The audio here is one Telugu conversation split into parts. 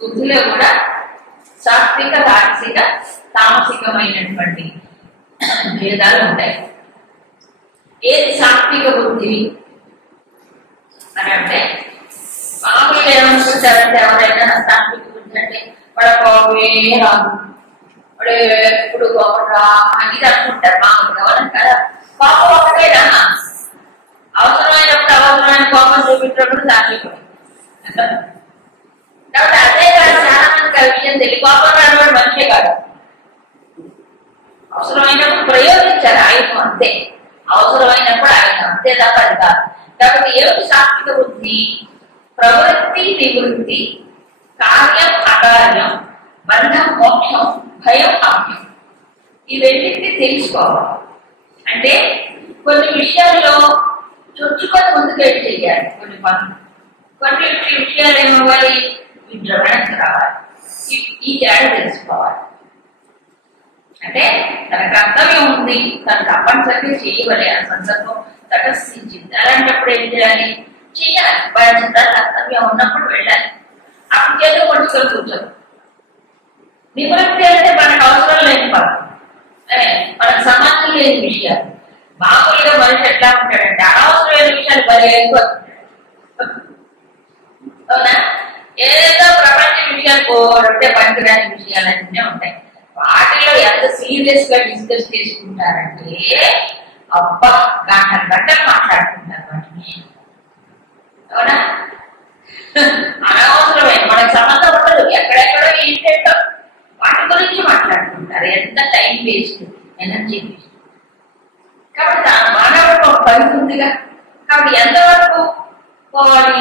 బుద్ధిలో కూడా సాత్విక రాజసిక తామసికమైనటువంటి భేదాలు ఉంటాయి. ఏది సాత్విక బుద్ధి అని అంటే మామూలుగా ఏమనుకుంటారంటే ఎవరైనా సాత్విక బుద్ధి అంటే వాడు కోపమే రాదు, వాడు ఎప్పుడు కోపరా ఇది అనుకుంటారు. మామూలుగా వాళ్ళని కదా కోపం ఒకటేనా, అవసరమైనప్పుడు అవసరమైన కోపం చూపించినప్పుడు సాత్వికుడు. కాబట్టి అదే కాదు, చాలా మందికి ఆ విషయం తెలియ కోపం రానివాడు మనిషే కాదు. అవసరమైనప్పుడు ప్రయోగించారు ఆయుధం, అంతే. అవసరమైనప్పుడు ఆయుధం, అంతే తప్ప అది కాదు. కాబట్టి ఏమిటి సాత్విక బుద్ధి? ప్రవృత్తి నివృత్తి, కార్యం అకార్యం, బంధం మోక్షం, భయం అభ్యం, ఈ రెండింటినీ తెలుసుకోవాలి. అంటే కొన్ని విషయాల్లో చొచ్చుకొని ముందుకెళ్ళి చెయ్యాలి కొన్ని పనులు, కొన్ని విషయాలు ఏమవ్వాలి, విజృంభణకు రావాలి. ఈ తేడా తెలుసుకోవాలి. అంటే తన కర్తవ్యం ఉంది, తను తప్పనిసరిగా చేయవలే, ఆ సందర్భం తటస్థించింది. అలాంటప్పుడు ఏం చేయాలి? చెయ్యాలి. బాధ్యత కర్తవ్యం ఉన్నప్పుడు వెళ్ళాలి. అప్పుడు చేతులు పట్టుకొని కూర్చోదు. నివృత్తి అంటే మనకు అవసరం లేని పని, మనకు సంబంధం లేని విషయాలు. మామూలుగా మనిషి ఎట్లా ఉంటాడంటే అనవసరమైన విషయాలు భలే ఎక్కువ. అవునా? ఏదో ప్రపంచ విషయాలు పోరంటే పనికిరాని విషయాలన్నీ ఉంటాయి. వాటిలో ఎంత సీరియస్ గా డిస్కస్ చేసుకుంటారంటే అబ్బా గంటలు మాట్లాడుకుంటారు వాటి విషయం. అవునా? అనవసరమైన మనకు సంబంధం ఉండదు, ఎక్కడెక్కడో ఏంటంటో వాటి గురించి మాట్లాడుకుంటారు. ఎంత టైం వేస్ట్, ఎనర్జీ వేస్ట్. కాబట్టి ఆ మానవుడికి ఒక పరిధి ఉందిగా. కాబట్టి ఎంతవరకు పోవాలి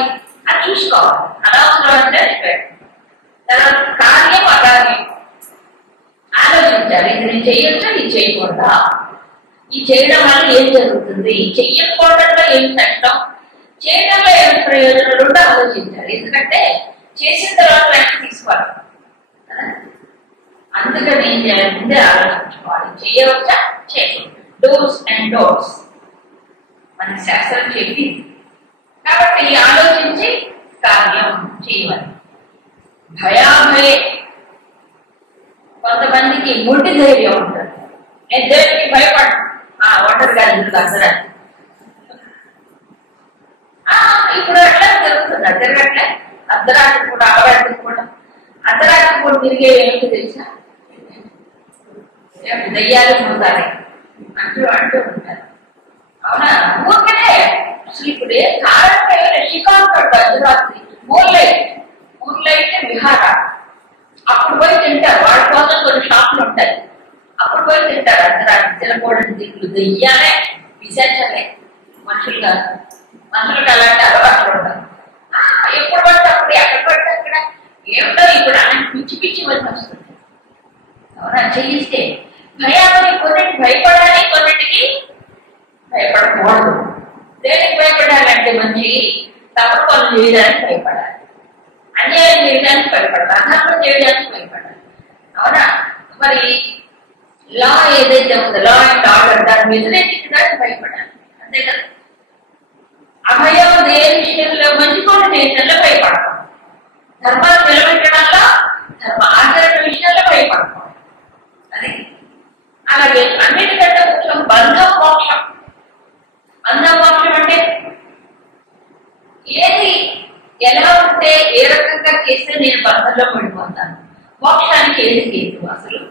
అది చూసుకోవాలి. అనవసరం అంటే తర్వాత కార్యం అకార్యం ఆలోచించాలి. ఇది నేను చేయొచ్చా, ఇది చేయకూడదా, ఈ చేయడం వల్ల ఏం జరుగుతుంది, చెయ్యకపోవడంలో ఏం నష్టం, చేయడంలో ఏం ప్రయోజనాలు ఉంటే ఆలోచించాలి. ఎందుకంటే చేసిన తర్వాత వెనక్కి తీసుకోవాలి. అందుకని ఏం చేయాలి, ముందే ఆలోచించుకోవాలి. చేయవచ్చా, చేయకూడదు. డోస్ అండ్ డోస్ మన శాస్త్రం చెప్పింది. కాబట్టి ఆలోచించి కార్యం చేయవాలి. భయాభయ, కొంతమందికి మొండి ధైర్యం ఉంటుంది. నేను దేనికి భయపడను, ఒంటరిగా ఎందుకు అర్థరాత్రి. ఇప్పుడు ఎట్లా జరుగుతుంది, తిరగట్లే అర్ధరాత్రి కూడా అపరాత్రి కూడా. అర్ధరాత్రి కూడా తిరిగే ఏమిటి తెలుసా, దయ్యాలు పోతారే అంటూ ఉంటారు. అవునా? ఊరికనే అసలు ఇప్పుడు ఏ కారణం షికారు అర్ధరాత్రి మూన్ లైట్ విహార. అప్పుడు పోయి తింటారు, వాడి కోసం కొన్ని షాపులు ఉంటాయి, అప్పుడు పోయి తింటారు. అర్ధరాత్రి తినకూడని దిగులు దెయ్యాలే, విశాచలే, మనుషులు కాదు. మనుషులకు అలాంటి అలవాట్లు ఉంటారు. ఎప్పుడు పడితే అప్పుడు ఎక్కడ పడితే అక్కడ ఏమిటో ఇప్పుడు అలాంటి పిచ్చి పిచ్చి వచ్చి వస్తుంది. అవునా? చేయిస్తే భయాన్ని కొన్నింటికి భయపడాలి, కొన్నింటికి భయపడకూడదు. దేనికి భయపడాలంటే మంచి తప్పుడు పనులు చేయడానికి భయపడాలి, అన్యాయం చేయడానికి భయపడాలి, అధర్మం చేయడానికి భయపడాలి. అవునా? మరి లా ఏదైతే ఉందో, లా అండ్ ఆర్డర్, దాన్ని వ్యతిరేకించడానికి భయపడాలి. అంతే కదా? అభయం దేని విషయంలో, మంచి పనులు చేయడంలో భయపడతాం, ధర్మాలు నిలబెట్టడంలో, ధర్మ ఆచరణ విషయాల్లో భయపడతాం. అది అలాగే అన్నిటికంటే ముఖ్యం బంధం మోక్షం. బంధం మోక్షం అంటే ఏది ఎలా ఉంటే ఏ రకంగా చేస్తే నేను బంధంలో పడిపోతాను, మోక్షానికి ఏది కేతు అసలు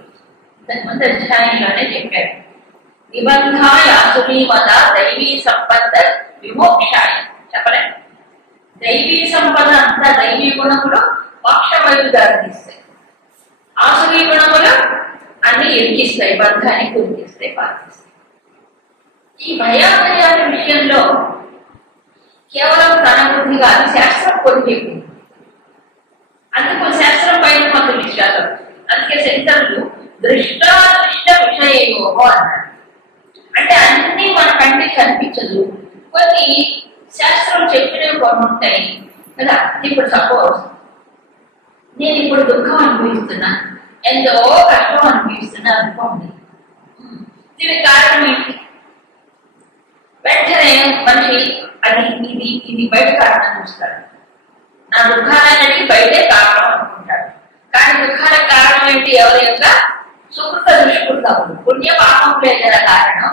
ఇంతకుముందు అధ్యాయంలోనే చెప్పారు. నిబంధాయ సునీమత దైవీ సంపద విమోక్షాయ చెప్పలే. దైవీ సంపద అంతా దైవీ గుణములు మోక్ష వైపు దారితీస్తాయి, ఆసురీ గుణములు అన్ని ఎక్కిస్తాయి, బంధాన్ని కురికిస్తాయి, పాటిస్తాయి. ఈ భయాభయాల విషయంలో కేవలం తన బుద్ధి కాదు, శాస్త్రం కొన్ని చెప్పింది. అందుకు శాస్త్రం పైన మాకు విశ్వాసం. అందుకే శంకరులు దృష్టాదృష్ట విషయమో అన్నారు. అంటే అన్ని మన కంటికి కనిపించదు, కొన్ని శాస్త్రం చెప్పినవి కొన్ని ఉంటాయి కదా. ఇప్పుడు సపోజ్ నేను ఇప్పుడు దుఃఖం అనుభవిస్తున్నా, ఎంతో కష్టం అనిపిస్తున్నా అనుకోండి. దీనికి కారణం ఏంటి? వెంటనే మనిషి అది ఇది బయట కారణం చూస్తాడు. నా దుఃఖాలన్నిటికీ బయట అయితే కారణం అనుకుంటాడు. కానీ దుఃఖానికి కారణం ఏంటి? ఎవరి యొక్క సుకృత దుష్కృతములు, పుణ్య పాపములే కదా కారణం.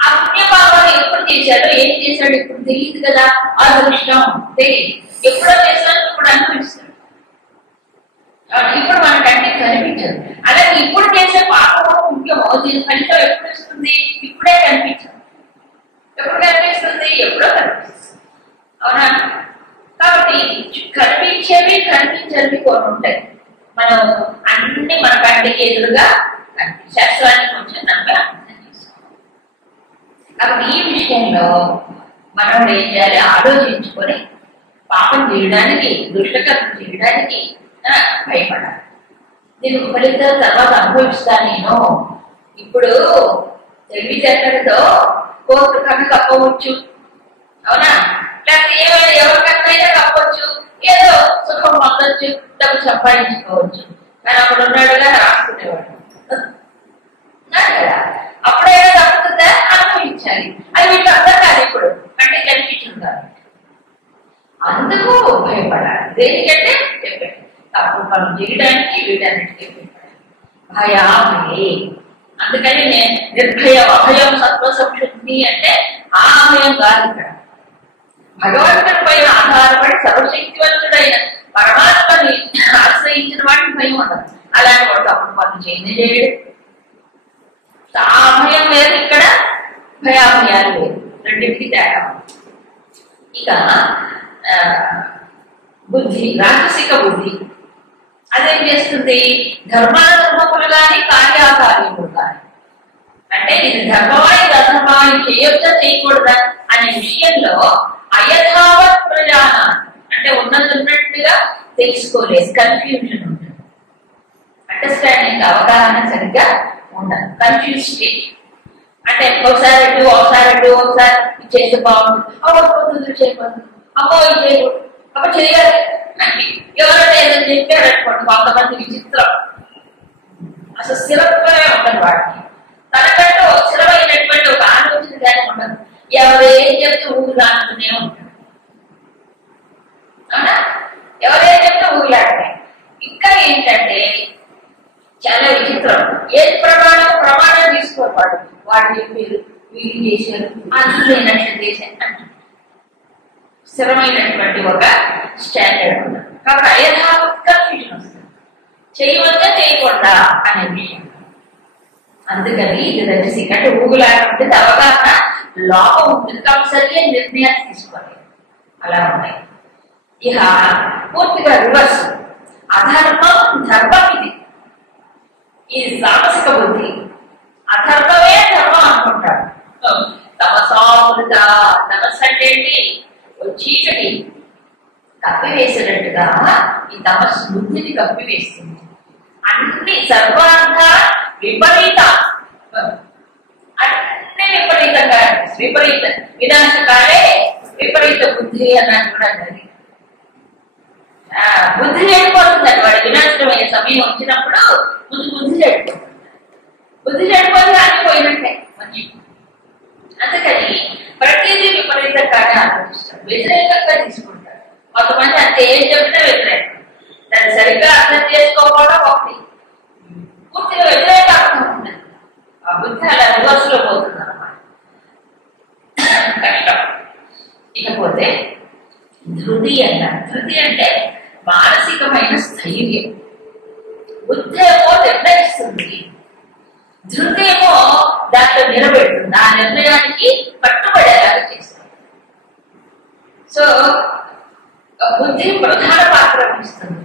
ఆ పుణ్య పాపాలు ఎప్పుడు చేశాడు, ఏం చేశాడు ఇప్పుడు తెలియదు కదా. అదృష్టం తెలియదు, ఎప్పుడో చేశాడు ఇప్పుడు అనుభవిస్తాడు. ఇప్పుడు మనకంటే కనిపించదు. అలాగే ఇప్పుడు చేసే పాపము ముఖ్యమో దీని ఫలితం ఎప్పుడు వస్తుంది? ఇప్పుడే కనిపించదు. ఎప్పుడు కనిపిస్తుంది? ఎప్పుడో కనిపిస్తుంది. అవునా? కాబట్టి కనిపించేవి కనిపించేవి కొన్ని ఉంటాయి. మనం అన్ని మన కంటికి ఎదురుగా శాస్త్రాన్ని కొంచెం నమ్మి అర్థం చేసుకోవాలి. కాబట్టి ఈ విషయంలో మనం ఏం చేయాలి? ఆలోచించుకొని పాపం చేయడానికి, దుష్టకర్మ చేయడానికి భయపడాలి. దీనికి ఫలితం తర్వాత అనుభవిస్తాను నేను. ఇప్పుడు తెలివితేటలతో కోర్టు కన్నా కప్పవచ్చు, అవునా? లేకపోతే ఏమైనా ఎవరికైనా కప్పవచ్చు, ఏదో సుఖం పొందొచ్చు, డబ్బు సంపాదించుకోవచ్చు. కానీ అప్పుడు ఉన్నాడుగా రాసుకునేవాడు కదా. అప్పుడైనా తప్పుతుందా? అనుభవించాలి. అది మీకు అర్థం కాదు ఇప్పుడు, అంటే కనిపించింది కాదు. అందుకు భయపడాలి. దేనికంటే చెప్పండి, తప్పు పనులు చేయడానికి వీటన్నిటికీ భయపడాలి. భయామే. అందుకని నేను నిర్భయం, అభయం, సత్వ సంశుద్ధి అంటే ఆ అభయం కాదు. ఇక్కడ భగవంతుడి పైన ఆధారపడి సర్వశక్తివంతుడైన పరమాత్మని ఆశ్రయించిన వాటిని భయం ఉండదు. అలాంటి వాడు తప్పుడు పనులు చేయడు. ఆ అభయం లేదు, ఇక్కడ భయాభయాలు లేదు. రెండింటికి తేడా. ఇక బుద్ధి, రాజసిక బుద్ధి అదేం చేస్తుంది? ధర్మాధర్మములు కానీ కార్యాకార్యములు కానీ, అంటే ఇది ధర్మమా ఇది అధర్మా, చేయొచ్చా చేయకూడదా అనే విషయంలో అయథావత్ ప్రజాన, అంటే ఉన్నట్టుగా తెలుసుకోలేదు. కన్ఫ్యూజన్ ఉంటుంది, అండర్స్టాండింగ్ అవగాహన సరిగ్గా ఉండదు. Confuse state. అంటే ఒకసారి చేస్తే బాగుంటుంది, అవ్వకపోతుంది చేయకూడదు, అమ్మో ఇది చేయకూడదు, అమ్మ చేయాలి అంటే ఎవరైనా ఏదైనా చెప్పారు అనుకోండి, కొంతమంది విచిత్రం, అసలు స్థిరత్వమే ఉండదు వాడికి. తనకంటూ స్థిరమైనటువంటి ఒక ఆలోచన కానీ ఉండదు. ఎవరేం చెప్తే ఊగులాడుతూనే ఉంటాడు. అవునా? ఎవరేం చెప్తే ఊగులాడతాయి. ఇంకా ఏంటంటే చాలా విచిత్రం. ఏది ప్రమాణం తీసుకోవాలి. వాడు చెప్పారు, వీళ్ళు చేశారు, అందులో నేనట్లా చేశాను అంటే స్థిరమైనటువంటి ఒక స్టాండర్డ్ ఉండదు. కాబట్టి అయథావత్ కన్ఫ్యూజన్ వస్తుంది, చేయవద్దా చేయకూడదా అనే విషయం. అందుకని ఇది రజసిక, అంటే ఊగులాగా ఉంటుంది, అవగాహన లోపం ఉంటుంది. కాబట్టి సరైన నిర్ణయాలు తీసుకోవాలి. అలా ఉన్నాయి. ఇక పూర్తిగా రివర్స్, అధర్మం ధర్మం. ఇది తామసిక బుద్ధి. అధర్మమే ధర్మం అనుకుంటాడు. తమసామృత, తమస్ అంటే ఏంటి? చీకటి కప్పివేసినట్టుగా ఈ తమస్సు బుద్ధిని కప్పివేస్తుంది. అన్ని సర్వాంగ విపరీత, అన్ని విపరీతంగా, విపరీత వినాశకాలే విపరీత బుద్ధి అన్నది కూడా జరిగింది. బుద్ధి చెడిపోతుందండి. వాడు వినాశనమైన సమయం వచ్చినప్పుడు బుద్ధి చెడిపోతుంది. బుద్ధి చెడిపోతే ఆగిపోయినట్టే మంచి. అందుకని ప్రతిదీ విపరీతంగానే ఆలోచిస్తాడు, వ్యతిరేకంగా తీసుకుంటాడు. కొంతమంది అంతే ఏం చెప్తే వ్యతిరేకం, దాన్ని సరిగ్గా అర్థం చేసుకోకపోవడం ఒకటి, పూర్తిగా వ్యతిరేక అర్థం ఉంటుంది. ఆ బుద్ధి అలా రివర్స్లో పోతుంది అన్నమాట. కష్టం. ఇకపోతే ధృతి అన్నారు. ధృతి అంటే మానసికమైన స్థైర్యం. బుద్ధి ఏమో నిర్ణయిస్తుంది, ధృతి ఏమో దాంట్లో నిలబెడుతుంది, ఆ నిర్ణయానికి కట్టుబడేలాగా చేస్తుంది. సో బుద్ధి ప్రధాన పాత్ర వహిస్తుంది.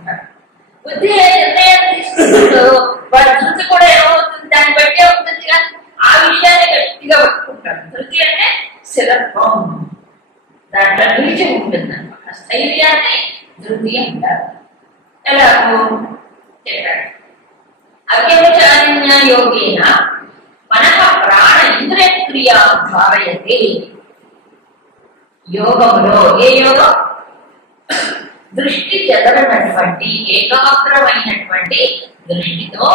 బుద్ధి ఏ నిర్ణయాన్ని తీసుకుంటుందో వాడి ధృతి కూడా ఏమవుతుంది, దాన్ని బట్టి అవుతుంది. ఆ విషయాన్ని గట్టిగా పట్టుకుంటాడు. ధృతి అంటే స్థిరత్వం, దాంట్లో నిలిచి ఉంటుంది అన్నమాట. స్థైర్యాన్ని ధృతి అంటారు. ఎలాగో చెప్పాడు. అవ్యభిచారిణ్య యోగేన మనః ప్రాణ ఇంద్రియక్రియ ధారయతే. యోగములో ఏ యోగం? దృష్టి చెదరనటువంటి ఏకాగ్రమైనటువంటి దృష్టితో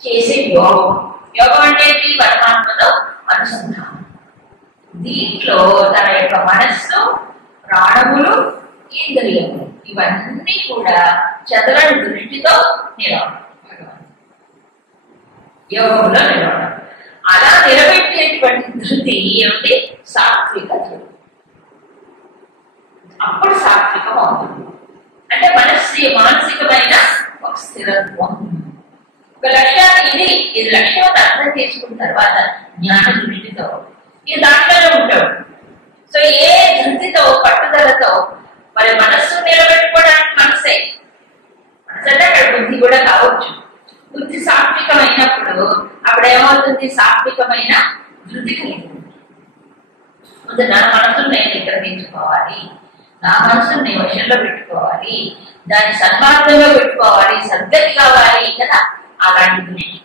చేసే యోగం. యోగం అంటే పరమాత్మతో అనుసంధానం. దీంట్లో తన యొక్క మనస్సు, ప్రాణములు, ఇంద్రియములు ఇవన్నీ కూడా చదరని దృష్టితో నిలవడం, భగవంతుడు యోగంలో నిలవడం. అలా నిలబెట్టేటువంటి ధృతి ఏమిటి? సాత్విక ధృతి. అప్పుడు సాత్వికం అవుతుంది. అంటే మానసికమైన ఒక స్థిరత్వం. ఒక లక్ష్యాన్ని ఇది లక్ష్యం అర్థం చేసుకున్న తర్వాత జ్ఞాన దృష్టితో ఈ దాంట్లోనే ఉంటాడు. సో ఏ ధృతితో పట్టుదలతో మరి మనస్సు నిలబెట్టుకోవడానికి మనసు అంటే అక్కడ బుద్ధి కూడా కావచ్చు. బుద్ధి సాత్వికమైనప్పుడు అప్పుడు ఏమవుతుంది? సాత్వికమైన ధృతి కలిగింది. ముందు నా మనసును నేను నిగ్రహించుకోవాలి, నా మనసును నేను వశంలో పెట్టుకోవాలి, దాన్ని సన్మార్గంలో పెట్టుకోవాలి, సద్గతి కావాలి కదా, అలాంటి దృష్టి.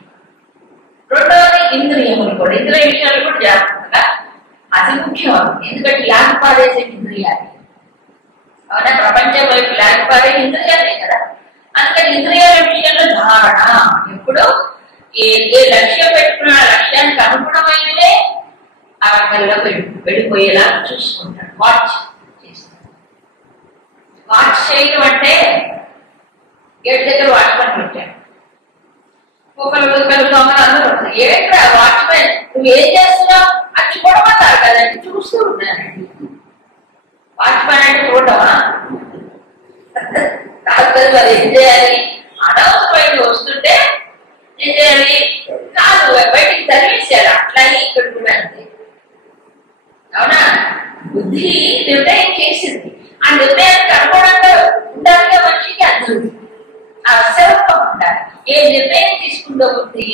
రెండవది ఇంద్రియములు కూడా. ఇంద్రియ విషయాలు కూడా జాగ్రత్తగా అతి ముఖ్యం. ఎందుకంటే లాగపారేసే ఇంద్రియాలు, అవునా? ప్రపంచం వైపు లాగపారే ఇంద్రియాలే కదా. అందుకని ఇంద్రియాల విషయంలో ధారణ ఎప్పుడు ఏ లక్ష్యం పెట్టుకున్న లక్ష్యానికి అనుగుణమైనదే ఆ రంగంలో వెళ్ళిపోయేలా చూసుకుంటాడు. వాచ్ చేస్తాడు. వాచ్ చేయడం అంటే గేట్ దగ్గర వాచ్మెన్ పెట్టాడు, ఒకరు దొంగలు అందరూ ఉంటారు. ఏంట్రా వాచ్మెన్ నువ్వు ఏం చేస్తున్నావు? అది చూడమన్నారు కదండి, చూస్తూ ఉన్నానండి. వాచ్మెన్ అంటే చూడమా? కాదు, మరి ఏం చేయాలి? అనవసరమైన వస్తుంటే ఏం చేయాలి? కాదు, బయటికి తరివేసారు. అట్లాగే ఇక్కడ కూడా అంతే, అవునా? బుద్ధి నిర్ణయం చేసింది. ఆ నిర్ణయానికి అనుగుణంగా ఉండాలిగా మనిషికి అర్థం, ఆ స్థిరత్వం ఉండాలి. ఏ నిర్ణయం తీసుకుందో బుద్ధి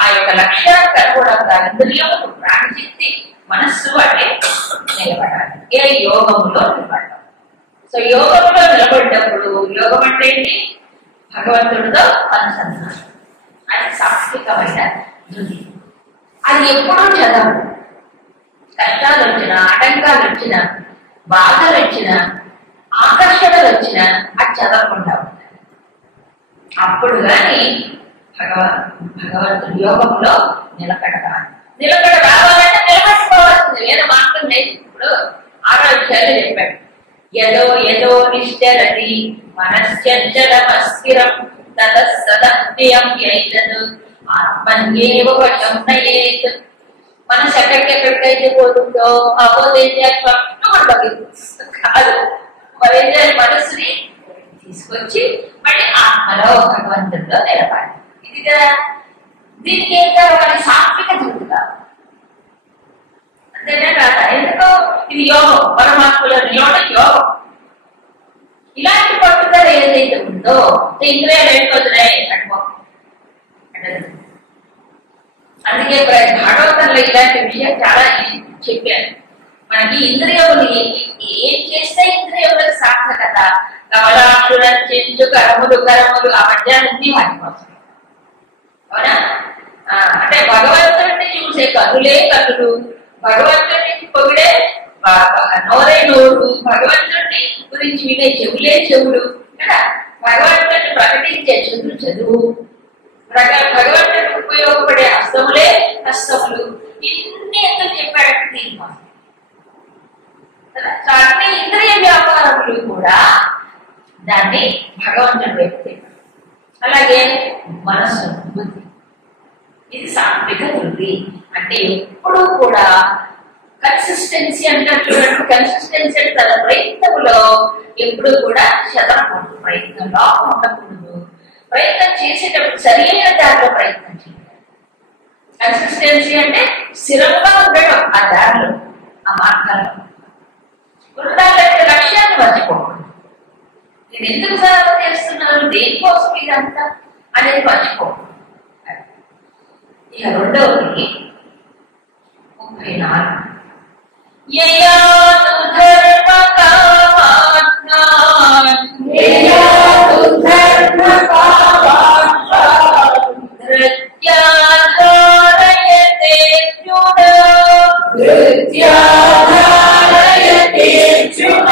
ఆ యొక్క లక్ష్యానికి అనుగుణంగా ఇంద్రియములు, ప్రాణశక్తి, మనస్సు అంటే నిలబడాలి. ఏ యోగంలో నిలబడాలి. సో యోగంలో నిలబడ్డప్పుడు యోగం అంటే ఏంటి? భగవంతుడితో అనుసంధానం. అది సాత్వికమైన ధృతి. అది ఎప్పుడూ చదవదు. కష్టాలు వచ్చినా, ఆటంకాలు వచ్చినా, బాధలు వచ్చినా, ఆకర్షణలు వచ్చినా అది చదవకుండా ఉంటాయి. అప్పుడు కానీ భగవంతుడి యోగంలో నిలకడ రావాలంటే నిలబెట్టుకోవాల్సింది. వేరే మార్గం లేదు. ఇప్పుడు 6వ అధ్యాయంలో చెప్పాడు, యదో నిశ్చరతి మనశ్చంచలమస్థిరం తదసదహ్యం యైతద్ ఆత్మన్యేవ వశం నయేత్. మనసు ఎక్కడికెక్కడికైతే పోతుందో ఆ పోతే కాదు, మరి ఏం చేయాలి? మనసుని తీసుకొచ్చి మళ్ళీ ఆత్మలో భగవంతుడిలో నిలబడాలి. ఇది కదా. దీనికి ఏం కావాలి? సాత్విక ధృతి కావాలి. అంతేనా కాదా? ఎందుకో ఇది యోగం, పరమాత్మలో నిలవడం యోగం. ఇలాంటి పట్టుదల ఏదైతే ఉందో ఇంద్రియాలు వెళ్ళిపోతున్నాయి అనుకో. అందుకే భాగవతంలో ఇలాంటి విషయం చాలా చెప్పాను. మనకి ఇంద్రియములు ఏం చేస్తే ఇంద్రియములకు సార్థకత, కమలాక్షుల చెంచు కరములు ఆ మధ్యాహ్నం వాటి కోసం, అవునా? అంటే భగవంతుడిని చూసే కనులే కనులు, భగవంతుడిని పొగిడే నోరే నోరు, భగవంతుడిని గురించి వినే చెవులే చెవులు కదా, భగవంతుడిని ప్రకటించే చదువు, భగవంతుడికి ఉపయోగపడే హస్తములే హస్తములు. ఇన్ని ఎందుకు చెప్పాడంటే దీనికోసం. అన్ని ఇంద్రియ వ్యాపారములు కూడా దాన్ని భగవంతుడు వ్యక్తి. అలాగే మనస్సు, బుద్ధి, ఇది సాత్విక ధృతి. అంటే ఎప్పుడూ కూడా కన్సిస్టెన్సీ అంటే చూడండి. కన్సిస్టెన్సీ అంటే తన ప్రయత్నంలో ఎప్పుడు కూడా శతకూడదు, ప్రయత్నంలో ఉండకూడదు. ప్రయత్నం చేసేటప్పుడు సరైన దారిలో ప్రయత్నం చేయాలి. కన్సిస్టెన్సీ అంటే స్థిరంగా ఉండడం ఆ దారిలో, ఆ మార్గాల్లో ఉండాలంటే లక్ష్యాన్ని మర్చిపోకూడదు. నేను ఎందుకు సేవ చేస్తున్నాను, దేనికోసం ఇదంతా అనేది మర్చిపోకూడదు. ఇక రెండవది 34. యయాతు ధర్మ కామార్థాన్ ధృత్యాధారయతే అర్జున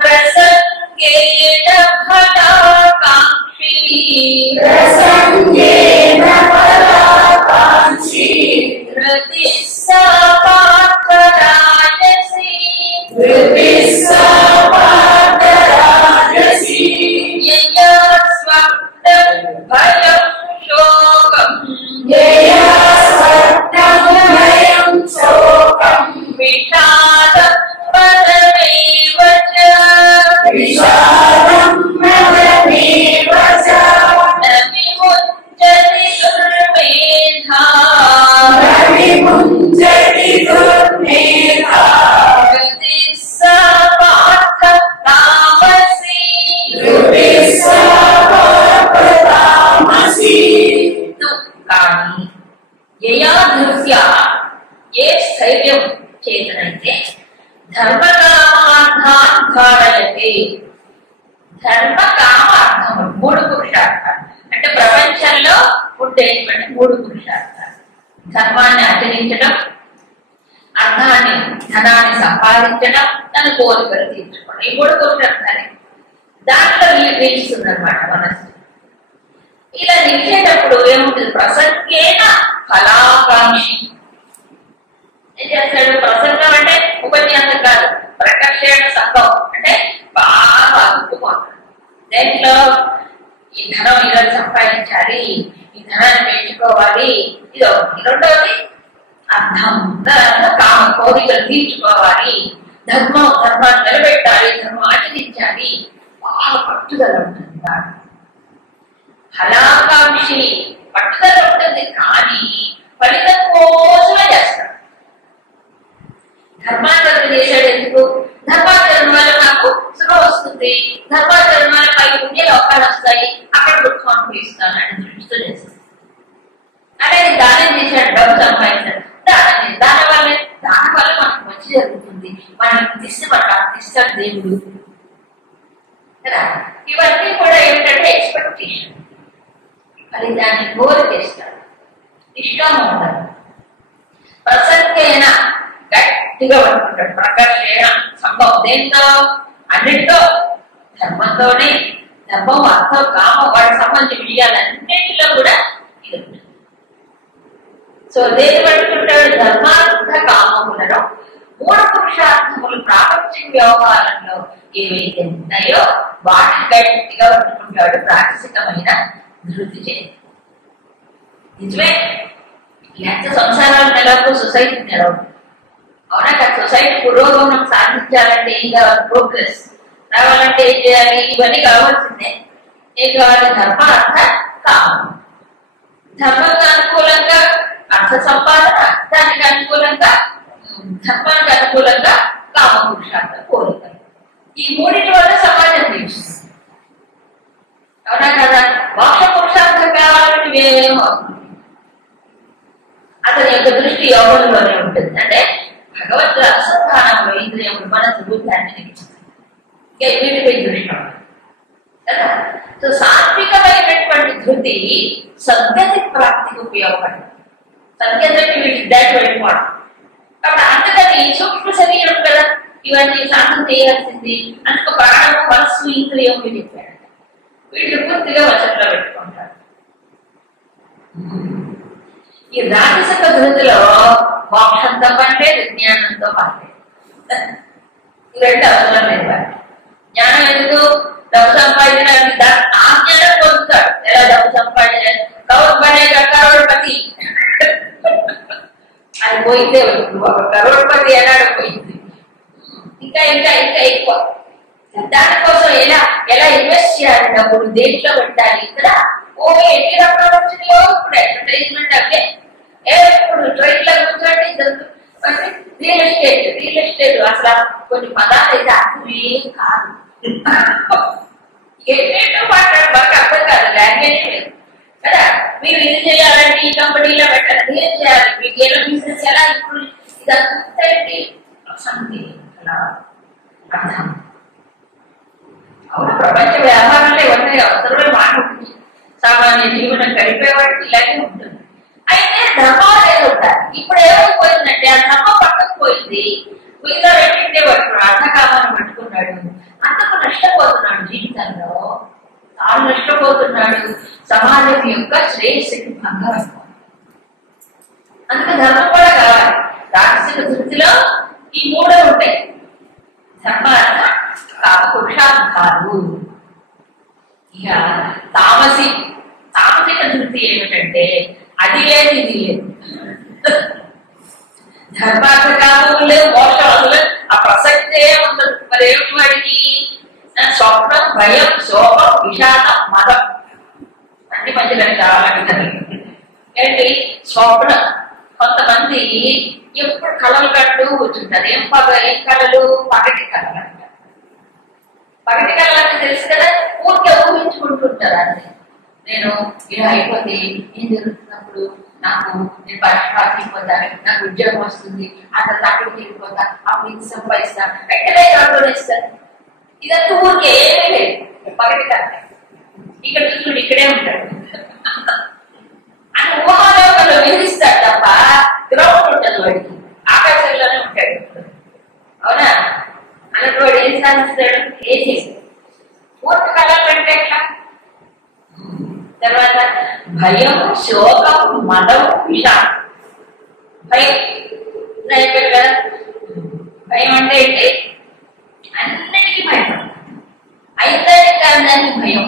ప్రసంగేన ఫలాకాంక్షీ ధృతి సా పార్థరాజసి భయం శోకం విషాదం వదమేవ చ న విముంచతి దుర్మేధా పార్థ తామసి కానీ యయా ధృత్యా ఏ స్థైర్యం చేతనైతే ధర్మకామార్థాన్ ధారయతే ధర్మకామ అర్థములు 3 పురుషార్థాలు అంటే ప్రపంచంలో ఉండేటువంటి 3 పురుషార్థాలు ధర్మాన్ని ఆచరించడం అర్థాన్ని ధనాన్ని సంపాదించడం తన కోరికలు తీర్చుకోవడం ఈ 3 పురుషార్థాలు దాంట్లో నిలిస్తుంది అనమాట మనసు ఇలా నిలిచేటప్పుడు ఏముంటుంది ప్రసంగేన ఫలాకాంక్షి ఏం చేస్తాడు ప్రసంగం అంటే ఉపన్యాసం కాదు ప్రకర్షణ సంఘం అంటే బాగా అద్దుకుంటాడు దేంట్లో ఈ ధనం ఈరోజు సంపాదించాలి ఈ ధనాన్ని పెంచుకోవాలి ఇది ఒకటి రెండవది అర్థం కామ కోరికలు తీర్చుకోవాలి ధర్మాన్ని నిలబెట్టాలి ధర్మం ఆచరించాలి బాగా పట్టుదల ఉంటుంది ఫలాకాంక్షి పట్టుదల ఉంటుంది కానీ ఫలితం కోసమే చేస్తాడు ధర్మాచరణ చేశాడు ఎందుకు ధర్మాచరణ వల్ల నాకు సుఖం వస్తుంది ధర్మాచరణ వల్ల పై పుణ్య లోకాలు వస్తాయి అక్కడ దుఃఖం అనుభవిస్తాను అని దృష్టితో చేస్తాడు అంటే దానం చేశాడు డబ్బు సంపాదించాడు దాని వల్ల మనకు మంచి జరుగుతుంది మనకి తీస్తాడు దేవుడు కదా ఇవన్నీ కూడా ఏమిటంటే ఎక్స్పెక్టేషన్ అది దాన్ని కోరి చేస్తాడు ఇష్టం ఉండదు ప్రసంగేన గట్టిగా పట్టుకుంటాడు ప్రకర్షణ సంభవం దేంతో అన్నింటితో ధర్మంతోనే ధర్మం అర్థం కామం వాటికి సంబంధించిన విషయాలన్నింటిలో కూడా ఇది ఉంటుంది సో దేని పట్టుకుంటాడు ధర్మార్థ కామములను 3 పురుషార్థములు ప్రాపంచిక వ్యవహారంలో ఏవైతే ఉన్నాయో వాటిని గట్టిగా పట్టుకుంటాడు ప్రాకృతికమైన ధృతి చేతి నిజమే ఎంత సంసారాలు నెలవు సొసైటీ నెలవు అవునా కదా సొసైటీ పురోగమనం సాధించాలంటే ఏం కావాలి ప్రోగ్రెస్ రావాలంటే ఏం చేయాలి ఇవన్నీ కావాల్సిందే ఏం కావాలి ధర్మ అర్థ కామం ధర్మానికి అనుకూలంగా అర్థ సంపాదన దానికి అనుకూలంగా ధర్మానికి అనుకూలంగా కామ పురుషార్థ కోరికలు ఈ 3 వల్ల సమాజం నిలుస్తుంది అవునా కదా మోక్ష పురుషార్థం కావాలని వేరేమో అతని యొక్క దృష్టి యోగంలోనే ఉంటుంది అంటే భగవద్ అనుసంధానంలో ఇంద్రియములు మనసు బుద్ధాన్ని వీటిపై దృష్టి కదా సో సాత్వికమైనటువంటి ధృతి సద్గతి ప్రాప్తికి ఉపయోగపడుతుంది సద్గతి వీటి దాటి వెళ్ళిపోవడం కాబట్టి అందుకని సూక్ష్మ శరీరం కదా ఇవన్నీ సాధన చేయాల్సింది అందుకు ప్రాణము మనస్సు ఇంద్రియములు చెప్పాడు వీటిని పూర్తిగా వశంలో పెట్టుకుంటారు ఈ రాజసిక ధృతిలో మోక్షంతో పనిలే విజ్ఞానంతో పనిలే ఈ 2 అవసరం లేదు జ్ఞానం ఎందుకు డబ్బు సంపాదించడానికి ఆ జ్ఞానం పొందుతాడు ఎలా డబ్బు సంపాదించాలి కరోడ్పతి అది పోయితే ఒక కరోడ్పతి ఎలాడో పోయింది ఇంకా ఇంకా ఇంకా ఎక్కువ దానికోసం ఎలా ఇన్వెస్ట్ చేయాలి డబ్బులు దేంట్లో పెట్టాలి ఇక్కడ ఎన్ని రకాలు వచ్చినాయో ఇప్పుడు అడ్వర్టైజ్మెంట్ అవే ఎప్పుడు ట్రైన్లో కూర్చోండి రియల్ ఎస్టేట్ అసలు కొన్ని పదాలు అయితే అర్థమే కాదు ఏంటో మాట్లాడు మాకు అర్థం కాదు లాంగ్వేజ్ లేదు కదా మీరు ఇది చేయాలంటే ఈ కంపెనీలో పెట్టాలి ఏం చేయాలి మీకు ఎలా బిజినెస్ ఎలా ఇప్పుడు ఇదంతా సంతి అలా అర్థం అవును ప్రపంచ వ్యాపారంలో ఇవన్నీ అవసరమే మాట్లాడుతుంది సామాన్య జీవనం గడిపేవాడికి ఇలాగే ఉంటుంది అయితే ధర్మాలు ఏదో ఉంటారు ఇప్పుడు ఏమైపోయిందంటే ఆ ధర్మం పట్టకపోయింది వీళ్ళు రెండింటే పట్టుకున్నాడు అర్థకామాన్ని పట్టుకున్నాడు అంతకు నష్టపోతున్నాడు జీవితంలో తాను నష్టపోతున్నాడు సమాజం యొక్క శ్రేయస్సుకి భంగం అయిపోతుంది అందుకే ధర్మం కూడా కావాలి రాజసిక వృత్తిలో ఈ 3 ఉంటాయి ధర్మార్థ కామ పురుషార్థాలు ఇక తామసి తామసిక ధృతి ఏమిటంటే అది లేదు ఇది లేదు, ధర్మార్థకాలు లేవు, మోక్షం అసలు ఆ ప్రసక్తే ఉండదు. మరి ఏమిటి వాడికి? స్వప్నం, భయం, శోకం, విషాదం, మదం అన్ని మధ్యలో చాలా ఏంటి స్వప్నం. కొంతమంది ఎప్పుడు కళలు కంటూ కూర్చుంటారు. ఏం కళలు? పగటి కళలు అంటారు. పగటి కళలు అంటే తెలుసు కదా, ఊరికే ఊహించుకుంటుంటారు. అంతే నేను ఇలా అయిపోతే ఏం జరుగుతున్నప్పుడు నాకు నేను పరిష్కారం, నాకు ఉద్యోగం వస్తుంది, అతను అక్కడికి వెళ్ళిపోతా, అప్పుడు ఇది సంపాదిస్తాను, వెంటనే ఇస్తాను. ఇదంతా ఊరికే ఏమీ లేదు, పగటి కళ. ఇక్కడ చూసుకుంటే ఇక్కడే ఉంటాడు అని ఊహాలోకంలో విధిస్తాడు తప్ప గ్రౌండ్ ఉంటుంది వాడికి, ఆకాశంలోనే ఉంటాడు. అవునా? అన్నట్టు వాడు ఏం సాధిస్తాడు? ఏం చేస్తాడు? పూర్తి కళాలంటే ఎట్లా? తర్వాత భయం, శోకం, మదం, విషాదం. భయం అయిపోయాడు కదా. భయం అంటే ఏంటి? అన్నిటికీ భయపడతాడు. అయితేనే కాదు దానికి భయం.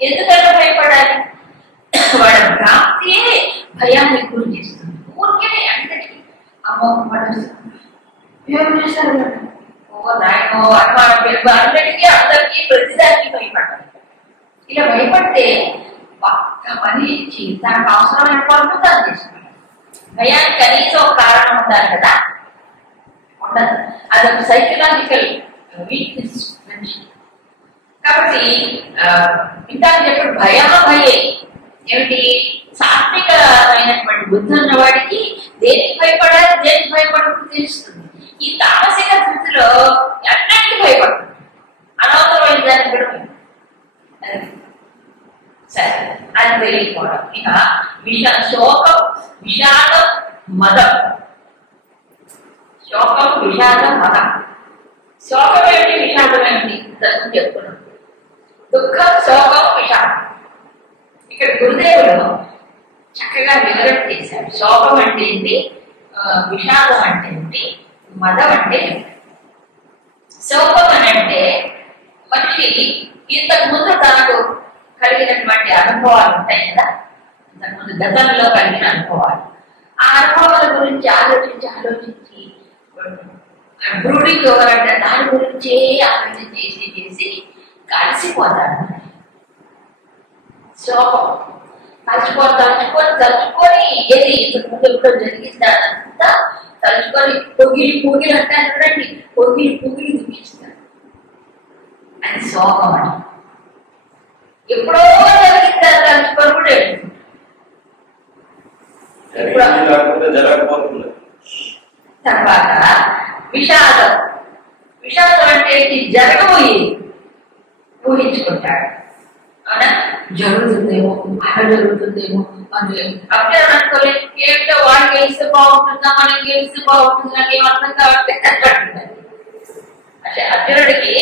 ఎందుకంటే భయపడాలి? వాడి భ్రాంతియే భయాన్ని గురి చేస్తుంది. ఊరికే అందరికీ అమ్మో పడేస్తుంది, ఏం చేశారు, ఓ నాయనో అనుమానం పెరుగు, అందరికీ అందరికీ ప్రతిదానికి భయపడాలి. ఇలా భయపడితే ఒక్క పని ఇచ్చి దానికి అవసరమైన పనులు దాన్ని చేసుకుంటాం. భయానికి కనీసం ఒక కారణం ఉండాలి కదా, ఉండదు. అదొక సైకలాజికల్ వీక్నెస్ మనిషి. కాబట్టి ఇందాక చెప్పాడు భయే ఏమిటి? సాత్వికమైనటువంటి బుద్ధి ఉన్న వాడికి దేనికి భయపడాలి, దేనికి భయపడకుండా తెలుస్తుంది. ఈ తామసిక స్థితిలో అన్నింటికి భయపడుతుంది, అనవసరమైన దానికి కూడా సరే అది తెలియకపోవడం. ఇక శోకం, విషాదం, మదం. శోకం, విషాదం, మదం. శోకం ఏమిటి, విషాదం ఏమిటి చెప్తున్నాం. దుఃఖం, శోకం, విషాదం. ఇక్కడ గురుదేవుడు చక్కగా వివరణ చేశాడు. శోకం అంటే ఏంటి, విషాదం అంటే ఏంటి, మదం అంటే ఏంటి. శోకం అని అంటే మనిషి ఇంతకు ముందు తనకు కలిగినటువంటి అనుభవాలు ఉంటాయి కదా, ఇంతకుముందు గతంలో కలిగిన అనుభవాలు. ఆ అనుభవాల గురించి ఆలోచించి బ్రూడింగ్ ఎవరంటే దాని గురించే ఆలోచన చేసి కలిసిపోతాడు. శోకం తలుచుకొని ఏది ఇంతకుముందు ఎప్పుడో జరిగిస్తాడంతా తలుచుకొని పొగిలి అంటారు చూడండి, పొగిలి దుఃఖిస్తాడు. అది శోకం అని. ఎప్పుడో జరిగిస్తారు తలుచుకొని కూడా తర్వాత విషాదం. విషాదం అంటే జరగబోయి ఊహించుకుంటాడు. అవునా? జరుగుతుందేమో, అలా జరుగుతుందేమో అని అప్పుడే అనుకోలేదు. ఏంటో వాడు గెలిస్తే బాగుంటుందా, మనం గెలిస్తే బాగుంటుందా అని అర్థం కాబట్టి అంటే అర్జునుడికి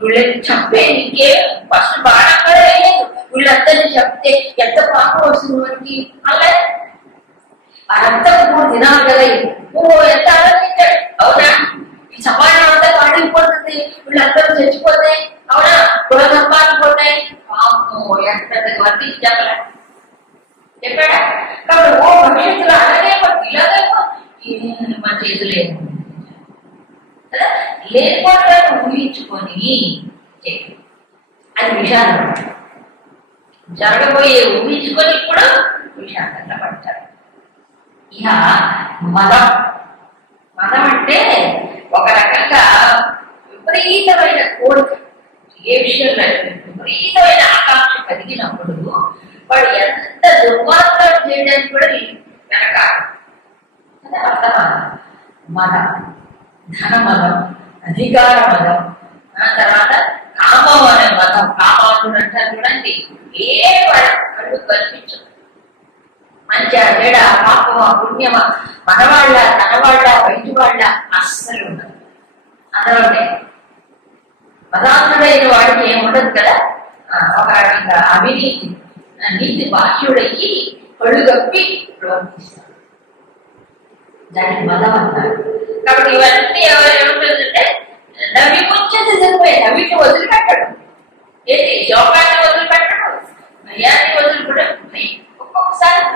వీళ్ళని చంపే ఇంకే ఫస్ట్ బాగా కూడా వేయలేదు. వీళ్ళందరినీ చెప్తే ఎంత పాపం వస్తుంది మనకి. అలా అర్థం 3 దినాలు కదా, నువ్వు ఎంత ఆలోచించాడు. అవునా? ఈ సమాజం అంతా కాడిపోతుంది, వీళ్ళందరూ చచ్చిపోతాయి. అవునా? కుల సంపాదన పోతాయి. ఎంత వర్తించాలా చెప్పాడా? కాబట్టి ఓ భవిష్యత్తులో అలాగే ఇలాగే మన చేతులే కదా, లేకపోవడాన్ని ఊహించుకొని అది విషాదం. జరగబోయే ఊహించుకొని కూడా విషాదంగా పడతారు. ఇక మదం అంటే ఒక రకంగా విపరీతమైన కోరిక, ఏ విషయంలో విపరీతమైన ఆకాంక్ష కలిగినప్పుడు వాడు ఎంత దుర్మార్గం చేయడానికి కూడా వెనకాడు. అర్థమా? మదం, ధన మదం, అధికార మదం, తర్వాత కామం అనే మదం. కామాలు అంటారు చూడండి, ఏ వాడు కళ్ళు కల్పించదు. మంచిగా తేడా, పాపమా పుణ్యమా, మనవాళ్ళ తనవాళ్ళ బయటి వాళ్ళ అస్సలు ఉండదు. అందులోనే మదాంతుడైన వాడికి ఏముండదు కదా. ఒక రకంగా అవినీతి, నీతి బాహ్యుడయ్యి కళ్ళు కప్పి ప్రవర్తిస్తాడు. దానికి మదం అంటారు. కాబట్టి ఇవన్నీ ఏముంటుందంటే నవ్వి ముంచేది సరిపోయింది. నవ్విని వదిలిపెట్టడు, ఏంటి శోకాన్ని వదిలిపెట్టడు, భయాన్ని వదిలిపెట్టడు,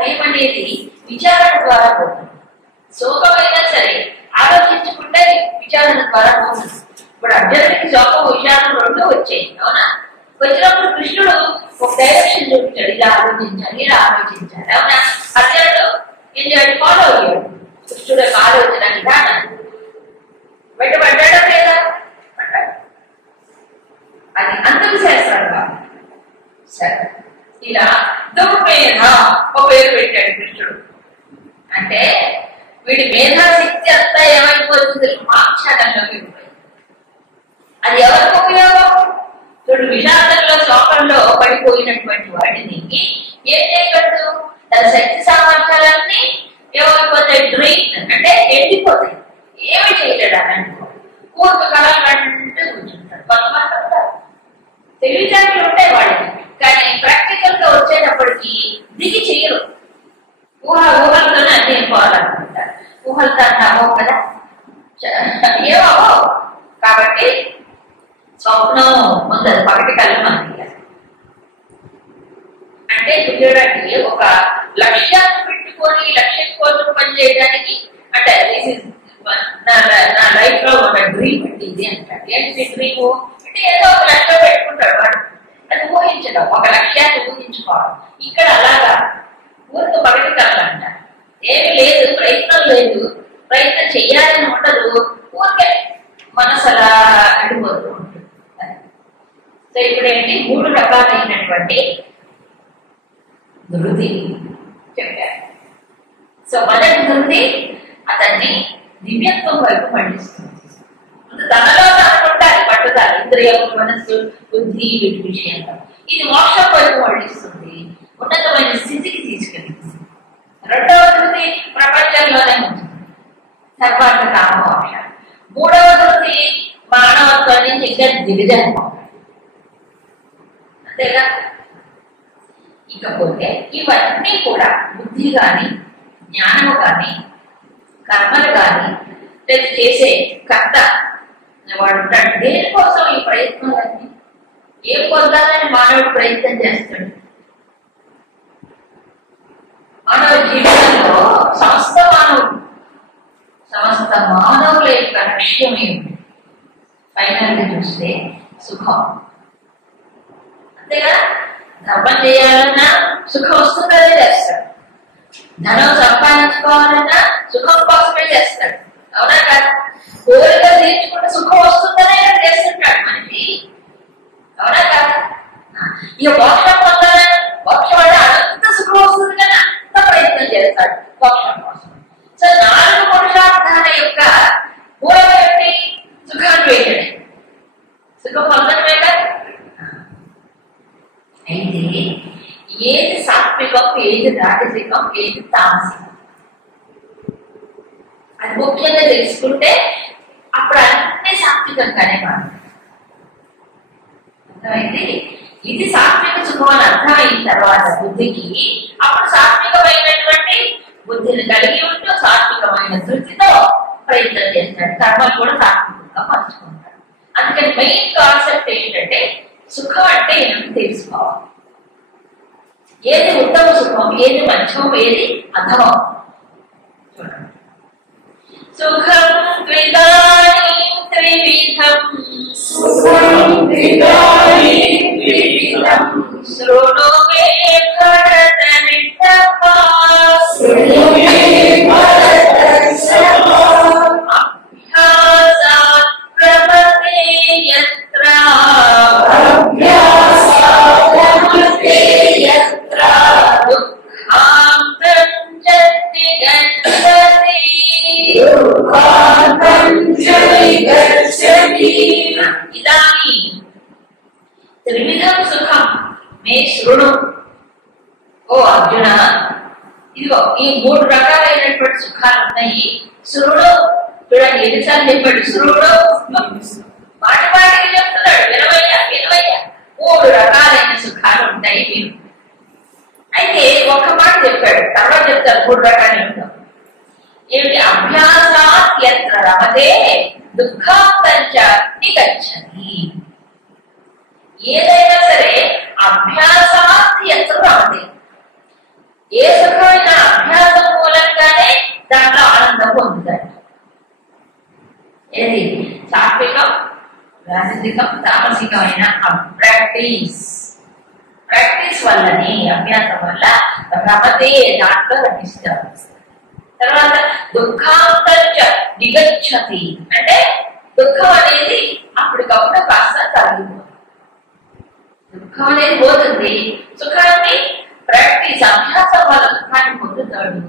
భయం అనేది విచారణ ద్వారా పోతుంది. శోకమైనా సరే ఆలోచించుకుంటే విచారణ ద్వారా పోతుంది. ఇప్పుడు అర్జునుడికి శోకం విచారణ రెండు వచ్చాయి, అవునా? వచ్చినప్పుడు కృష్ణుడు ఒక డైరెక్షన్ చూపించాడు, ఇలా ఆలోచించాలి, ఇలా ఆలోచించాలి, అవునా? అర్జునుడు ఏం చేయాలి? ఫాలో అయ్యాడు కృష్ణుడు యొక్క ఆలోచన విధానాన్ని. వెంటబడ్డా లేదా? అది అంతకు శాస్త్రంగా. సరే, ఇలా దుర్మేధ ఒక పేరు పెట్టాడు కృష్ణుడు. అంటే వీడి మేధాశక్తి అంతా ఏమైపోతుంది? మాక్షణంలోకి పోయింది. అది ఎవరికి ఉపయోగం? చూడు, విషాదంలో శోకంలో పడిపోయినటువంటి వాడిని ఏం చేయగలదు? తన శక్తి సామర్థ్యాలన్నీ ఏమైపోతాయి? డ్రైన్ అంటే ఎండిపోతాయి. ఏమి చేయలేడు అనంటే పూర్వ కళాలంటే కూర్చుంటాడు. కొంతమంది తెలివితేటలు ఉంటాయి వాడికి, కానీ ప్రాక్టికల్ గా వచ్చేటప్పటికి దిగి చెయ్యరు. ఊహలతోనే అన్ని వెళ్ళిపోవాలనుకుంటారు. ఊహలతో అన్నామో కదా, ఏమో. కాబట్టి స్వప్నం ముందు పగటి కళ అంటే చూడండి, ఒక లక్ష్యాన్ని పెట్టుకొని లక్ష్యం కోసం పనిచేయడానికి, అంటే నా లైఫ్ లో ఒక డ్రీమ్ అంటే ఇది అంటాడు. ఏంటి డ్రీము అంటే ఏదో ఒక లక్ష్యం పెట్టుకుంటాడు వాడు, అది ఊహించడం, ఒక లక్ష్యాన్ని ఊహించుకోవడం. ఇక్కడ అలాగా ఊరికి పగటి కళ అంట. ఏమి లేదు, ప్రయత్నం లేదు, ప్రయత్నం చెయ్యాలని ఉండదు, ఊరికే మనసు అలా అడిపోతూ ఉంటుంది. సో ఇప్పుడు ఏంటి, 3 రకాలైనటువంటి ధృతి చెప్పారు. సో మొదటి ధృతి అతన్ని దివ్యత్వం వైపు పండిస్తుంది. తనలో అనుకుంటారు పట్టుదల, ఇంద్రియం, మనస్సు, బుద్ధి, వీటి విషయంలో. ఇది మోక్షం వైపు పండిస్తుంది, ఉన్నతమైన స్థితికి తీసుకెళ్తుంది. రెండవ ధృతి ప్రపంచంలోనే ఉంటుంది, సర్వార్థ కామ మోక్ష. మూడవ ధృతి మానవత్వం నుంచి ఇంకా దిగజారిపోతాడు, అంతేగా. ఇకపోతే ఇవన్నీ కూడా బుద్ధి కానీ, జ్ఞానము కానీ, కర్మలు కానీ, లేదా చేసే కర్త వాడు ఉంటాడు. దేనికోసం ఈ ప్రయత్నాలన్నీ? ఏం పొందాలని మానవుడు ప్రయత్నం చేస్తాడు? మానవ జీవితంలో సమస్త మానవుల యొక్క లక్ష్యం ఏమిటి? ఫైనల్గా చూస్తే సుఖం, అంతేగా. ధర్మం చేయాలన్నా సుఖం వస్తుందనే చేస్తాడు, ధనం సంపాదించుకోవాలన్నా సుఖం కోసమే చేస్తాడు, అవునా కాదు? కోరిక తీర్చుకుంటే సుఖం వస్తుందనే చేస్తుంటాడు మనిషి, అవునా కాదు? ఇక మోక్షం పొందాలని, మోక్షం వల్ల అంత సుఖం వస్తుంది కదా, అంత ప్రయత్నం చేస్తాడు మోక్షం కోసం. సో 4 పురుషార్థాల యొక్క మూలం ఏమిటి? సుఖాన్ని వేయడం, సుఖం పొందడమే కదా. అయితే ఏది సాత్వికం, ఏది రాజసికం, ఏది తామసికం, అది ముఖ్యంగా తెలుసుకుంటే అప్పుడు అన్ని సాత్వికంగానే మారుతుంది. అర్థమైంది? ఇది సాత్విక సుఖం అని అర్థమైన తర్వాత బుద్ధికి అప్పుడు సాత్వికమైనటువంటి బుద్ధిని కలిగి ఉంటూ సాత్వికమైన ధృతితో ప్రయత్నం చేస్తాడు. కర్మలు కూడా సాత్వికంగా పంచుకుంటాడు. అందుకని మెయిన్ కాన్సెప్ట్ ఏంటంటే సుఖం అంటే ఏమిటి తెలుసుకోవాలి. ఏది ఉత్తమ సుఖం, ఏది మధ్యమం, ఏది అధమం. చూడండి, సుఖం త్రివిధం శృణు మే భరతరిషభ అభ్యాసాత్ ప్రమతే యత్ర దుఃఖాంతం జతి గచ్చతి. ఇదానీ త్రివిధం సుఖం మే శృణు. ఓ అర్జున, ఇదిగో ఈ 3 రకాలైనటువంటి సుఖాలు ఉన్నాయి. శృణు, చూడండి ఎన్నిసార్లు చెప్పాడు శృణు, మాటి మాటికి చెప్తున్నాడు. వినవయ్యా 3 రకాలైన సుఖాలు ఉంటాయి మీరు. అయితే ఒక మాట చెప్పాడు, తర్వాత చెప్తారు 3 రకాలు ఉంటాం ఏమిటి? అభ్యాసాత్ యత్ర రమతే దుఃఖాంతంచ నిగచ్చతి. ఏదైనా సరే అభ్యాసాత్ యత్ర రమతే, ఏ సుఖం సాత్వికం తామసికమైన ప్రాక్టీస్ వల్లని అభ్యాసం వల్ల రమతే దాంట్లో రమిస్తారు. తర్వాత దుఃఖాంతర్చ విగచ్చతి అంటే దుఃఖం అనేది అప్పటికప్పుడు కాస్త తగ్గిపోతుంది. దుఃఖం అనేది పోతుంది, సుఖాన్ని ప్రాక్టీస్ అభ్యాసం వల్ల సుఖాన్ని పొందుతాడు,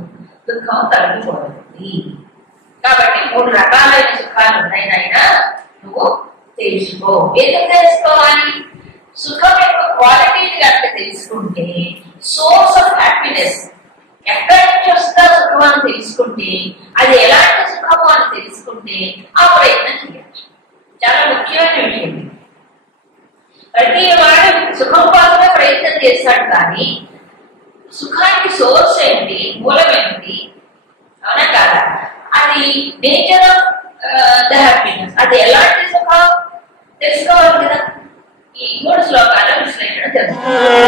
దుఃఖం తగ్గిపోతుంది. కాబట్టి 3 రకాలైన సుఖాలు ఉన్నాయి నాయన, నువ్వు తెలుసుకో. ఎందుకు తెలుసుకోవాలి? సుఖం యొక్క క్వాలిటీని కనుక తెలుసుకుంటే సోర్స్ ఆఫ్ హ్యాపీనెస్ ఎక్కడి నుంచి వస్తా సుఖం అని తెలుసుకుంటే, అది ఎలాంటి సుఖము అని తెలుసుకుంటే ఆ ప్రయత్నం చేయొచ్చు. చాలా ముఖ్యమైన విషయం. ప్రతి వాడు సుఖం కోసమే ప్రయత్నం చేస్తాడు, కానీ సుఖానికి సోర్స్ ఏంటి, మూలం ఏంటి, అవునా కాదా? అది నేచర్ ఆఫ్ ద హ్యాపీనెస్, అది ఎలాంటి సుఖం తెలుసుకోవాలి కదా. ఈ 3 శ్లోకాల విశ్లేషణ తెలుసుకోవాలి.